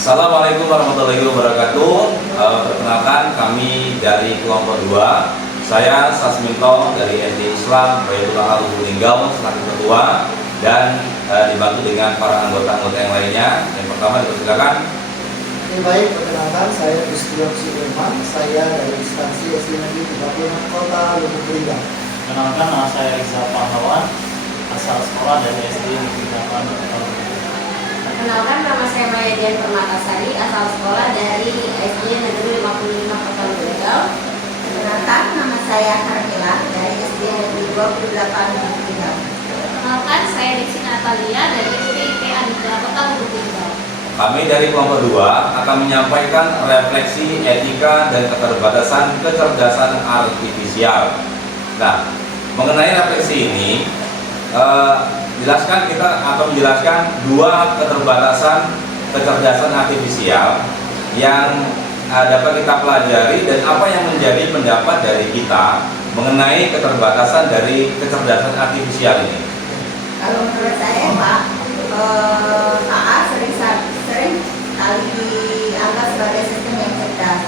Assalamualaikum warahmatullahi wabarakatuh. Perkenalkan kami dari kelompok 2. Saya Sasminto dari SD Islam Bayatullah Lubuk selaku ketua dan dibantu dengan para anggota-anggota yang lainnya. Yang pertama dipersilakan. Baik, perkenalkan saya Gustian Sudirman. Saya dari instansi SD Negeri 36 Kota Lubuk Linggau. Kenalkan, nama saya Rizal Pahlawan, asal sekolah dari SD Negeri 8 Kota Lubuk. Perkenalkan, nama saya Maya Dian Permatasari, asal sekolah dari SD Negeri 55 Kota Lubuk. Perkenalkan, nama saya Carmila dari SD Negeri 28 Lubuk Linggau. Perkenalkan, saya Diksi Natalia dari SD IPA Negeri Kota Lubuk Linggau. Kami dari kelompok 2 akan menyampaikan refleksi etika dan keterbatasan kecerdasan artifisial. Nah, mengenai refleksi ini, kita akan menjelaskan dua keterbatasan kecerdasan artifisial yang dapat kita pelajari dan apa yang menjadi pendapat dari kita mengenai keterbatasan dari kecerdasan artifisial ini. Kalau menurut saya, Pak, KA sering kali dianggap sebagai sistem yang cerdas,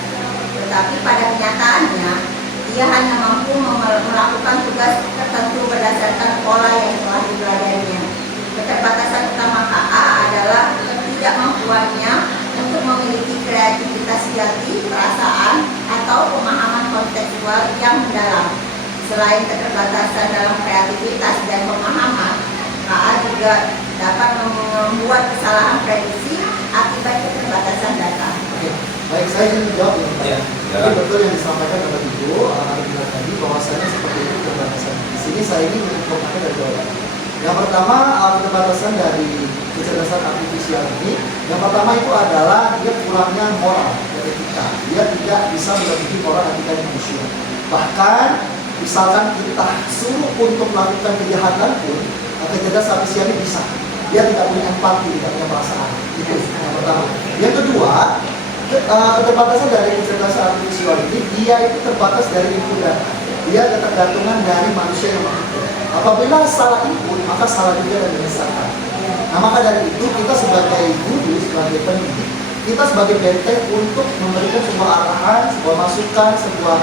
tetapi pada kenyataannya dia hanya mampu melakukan tugas tertentu berdasarkan pola yang telah dipelajarinya. Keterbatasan utama KA adalah ketidakmampuannya untuk memiliki kreativitas jati, perasaan, atau pemahaman kontekstual yang mendalam. Selain keterbatasan dalam kreativitas dan pemahaman, KA juga dapat membuat kesalahan prediksi akibat keterbatasan data. Baik, saya ingin menjawab ya. Ya. Jadi betul yang disampaikan oleh Ibu Arifina tadi bahwasanya seperti itu keterbatasan. Di sini saya ingin menginformasikan dari jawaban. Yang pertama, keterbatasan dari kecerdasan artifisial ini, yang pertama itu adalah dia kurangnya moral dan etika. Dia tidak bisa melebihi moral etika manusia. Bahkan misalkan kita suruh untuk melakukan kejahatan pun, kecerdasan artifisial ini bisa. Dia tidak punya empati, tidak punya perasaan. Itu yang pertama. Yang kedua, keterbatasan dari kecerdasan artifisial ini, dia itu terbatas dari input data. Dia ketergantungan dari manusia yang menginput. Apabila salah input, maka salah juga dan menyesatkan. Nah, maka dari itu kita sebagai guru, sebagai pendidik, kita sebagai benteng untuk memberikan sebuah arahan, sebuah masukan, sebuah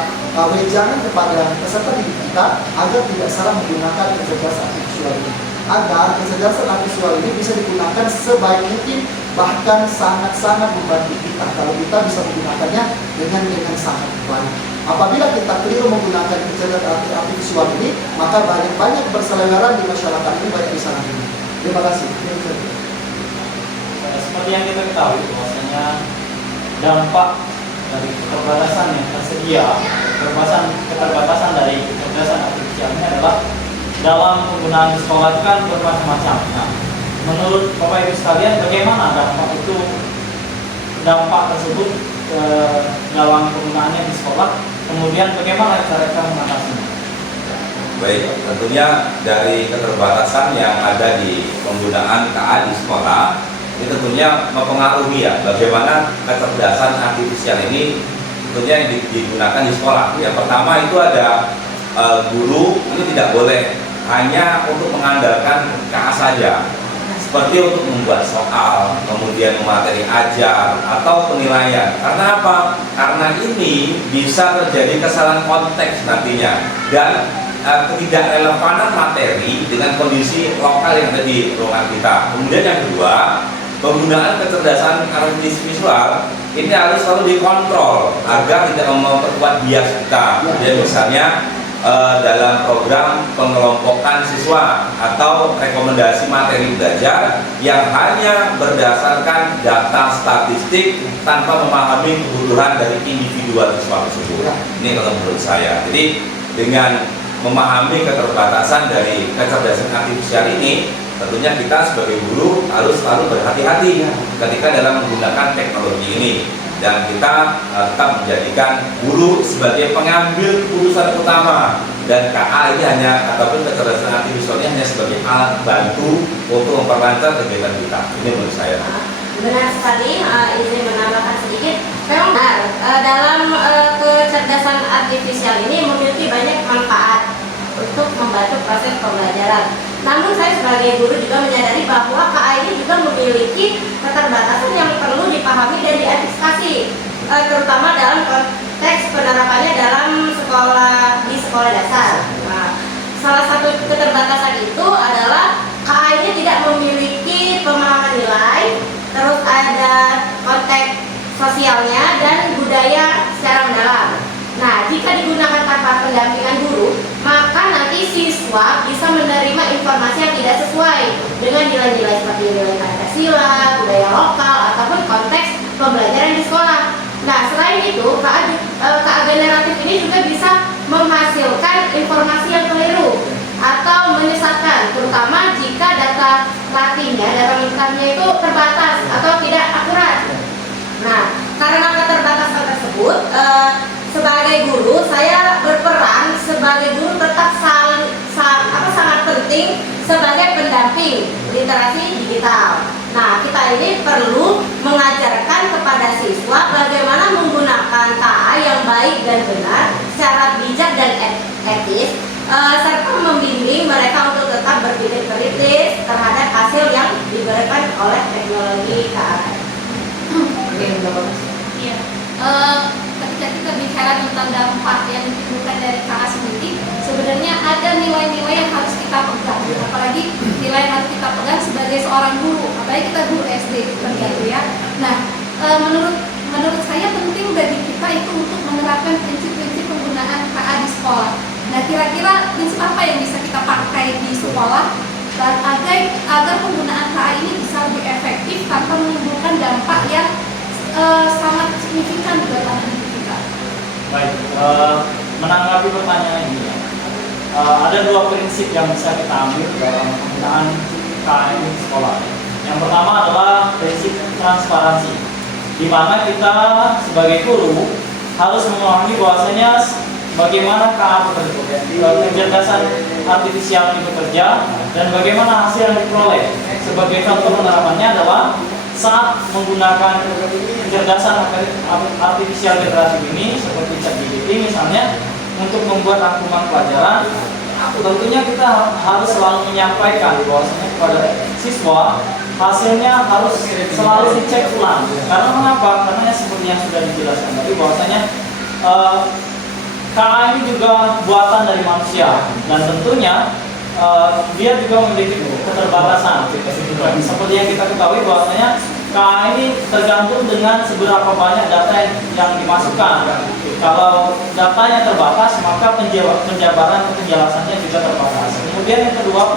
wejangan kepada peserta didik kita agar tidak salah menggunakan kecerdasan artifisial ini. Agar kecerdasan artifisial ini bisa digunakan sebaik mungkin, bahkan sangat-sangat membantu kita kalau kita bisa menggunakannya dengan sangat baik. Apabila kita keliru menggunakan kecerdasan artifisial ini, maka banyak perselewaran di masyarakat ini banyak disalahgunakan. Terima kasih. Seperti yang kita ketahui, bahwasanya dampak dari keterbatasan yang tersedia, keterbatasan dari kecerdasan artifisial ini adalah dalam penggunaan di sekolah itu kan bermacam-macam. Nah, menurut Bapak Ibu sekalian, bagaimana dampak tersebut dalam penggunaannya di sekolah? Kemudian bagaimana cara kita mengatasinya? Baik, tentunya dari keterbatasan yang ada di penggunaan KA di sekolah, ini tentunya mempengaruhi ya bagaimana kecerdasan artifisial ini tentunya yang digunakan di sekolah. Yang pertama itu ada guru itu tidak boleh hanya untuk mengandalkan KA saja, seperti untuk membuat soal, kemudian materi ajar atau penilaian. Karena apa? Karena ini bisa terjadi kesalahan konteks nantinya dan ketidakrelevanan materi dengan kondisi lokal yang ada di ruangan kita. Kemudian yang kedua, penggunaan kecerdasan artifisial ini harus selalu dikontrol agar tidak memperkuat bias kita. Jadi misalnya dalam program pengelompokan siswa atau rekomendasi materi belajar yang hanya berdasarkan data statistik tanpa memahami kebutuhan dari individual siswa tersebut. Ini kalau menurut saya. Jadi dengan memahami keterbatasan dari kecerdasan artifisial ini, tentunya kita sebagai guru harus selalu berhati-hati ketika dalam menggunakan teknologi ini. Dan kita tetap menjadikan guru sebagai pengambil keputusan utama, dan KA ini hanya ataupun kecerdasan artifisial ini hanya sebagai alat bantu untuk memperlancar kegiatan kita. Ini menurut saya. Benar sekali, izin menambahkan sedikit. Memang benar, dalam kecerdasan artifisial ini memiliki banyak manfaat untuk membantu proses pembelajaran. Namun saya sebagai guru juga menyadari bahwa KA ini juga memiliki keterbatasan yang perlu dipahami terutama dalam konteks penerapannya dalam di sekolah dasar. Nah, salah satu keterbatasan itu adalah KA ini tidak memiliki pemahaman nilai, terus ada konteks sosialnya dan budaya secara mendalam. Nah, jika digunakan tanpa pendampingan guru, maka nanti siswa bisa menerima informasi yang tidak sesuai dengan nilai-nilai seperti nilai Pancasila, budaya lokal, ataupun konteks pembelajaran di sekolah. Nah, selain itu, KA generatif ini juga bisa menghasilkan informasi yang keliru atau menyesatkan, terutama jika data mentahnya itu terbatas atau tidak akurat. Nah, karena keterbatasan tersebut, sebagai guru saya berperan sebagai guru tetap sangat penting sebagai pendamping literasi digital. Nah, kita ini perlu mengajarkan kepada siswa bagaimana menggunakan KA yang baik dan benar secara bijak dan etis, serta membimbing mereka untuk tetap berpikir kritis terhadap hasil yang diberikan oleh teknologi KA. Iya. Ketika kita bicara tentang dampak yang ditimbulkan dari KA sendiri, sebenarnya ada nilai-nilai yang harus kita pegang. Apalagi nilai yang harus kita pegang sebagai seorang guru, apalagi kita guru SD gitu ya. Nah, menurut saya penting bagi kita itu untuk menerapkan prinsip-prinsip penggunaan KA di sekolah. Nah, kira-kira prinsip apa yang bisa kita pakai di sekolah dan agar penggunaan KA ini bisa lebih efektif tanpa menimbulkan dampak yang sangat signifikan buat anak kita. Baik, menanggapi pertanyaan ini, ada dua prinsip yang bisa kita ambil dalam penggunaan KA ini di sekolah. Yang pertama adalah prinsip transparansi, di mana kita sebagai guru harus memahami bahwasanya bagaimana KA bekerja, kecerdasan artifisial ini bekerja, dan bagaimana hasil yang diperoleh. Sebagai contoh penerapannya adalah saat menggunakan kecerdasan artifisial generatif ini seperti ChatGPT misalnya untuk membuat rangkuman pelajaran, tentunya kita harus selalu menyampaikan bahwasanya kepada siswa hasilnya harus selalu dicek ulang. Karena mengapa? Karena seperti yang sudah dijelaskan tadi bahwasanya KA ini juga buatan dari manusia dan tentunya dia juga memiliki keterbatasan. Seperti yang kita ketahui bahwasanya KA ini tergantung dengan seberapa banyak data yang dimasukkan. Kalau datanya terbatas, maka penjabaran atau penjelasannya juga terbatas. Kemudian yang kedua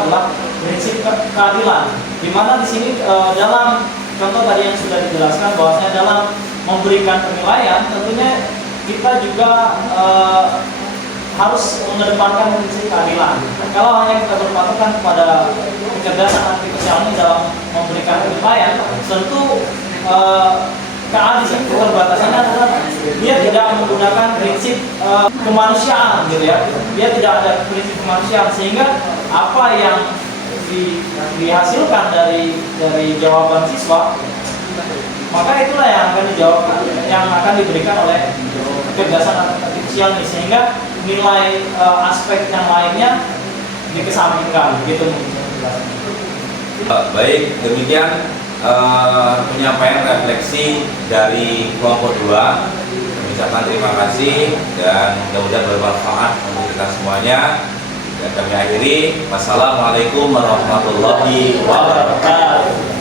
adalah prinsip keadilan, di mana di sini dalam contoh tadi yang sudah dijelaskan bahwasanya dalam memberikan penilaian tentunya kita juga harus mengedepankan prinsip keadilan. Kalau hanya kita berpatokan kepada kecerdasan artifisial ini dalam memberikan penilaian, tentu KA di sini keterbatasannya adalah dia tidak menggunakan prinsip kemanusiaan, gitu ya. Dia tidak ada prinsip kemanusiaan, sehingga apa yang dihasilkan dari jawaban siswa, maka itulah yang akan dijawab, yang akan diberikan oleh kecerdasan artifisial ini, sehingga nilai aspek yang lainnya dikesampingkan, begitu. Baik, demikian penyampaian refleksi dari kelompok 2. Kami ucapkan terima kasih dan mudah-mudahan bermanfaat untuk kita semuanya. Dan kami akhiri, wassalamualaikum warahmatullahi wabarakatuh.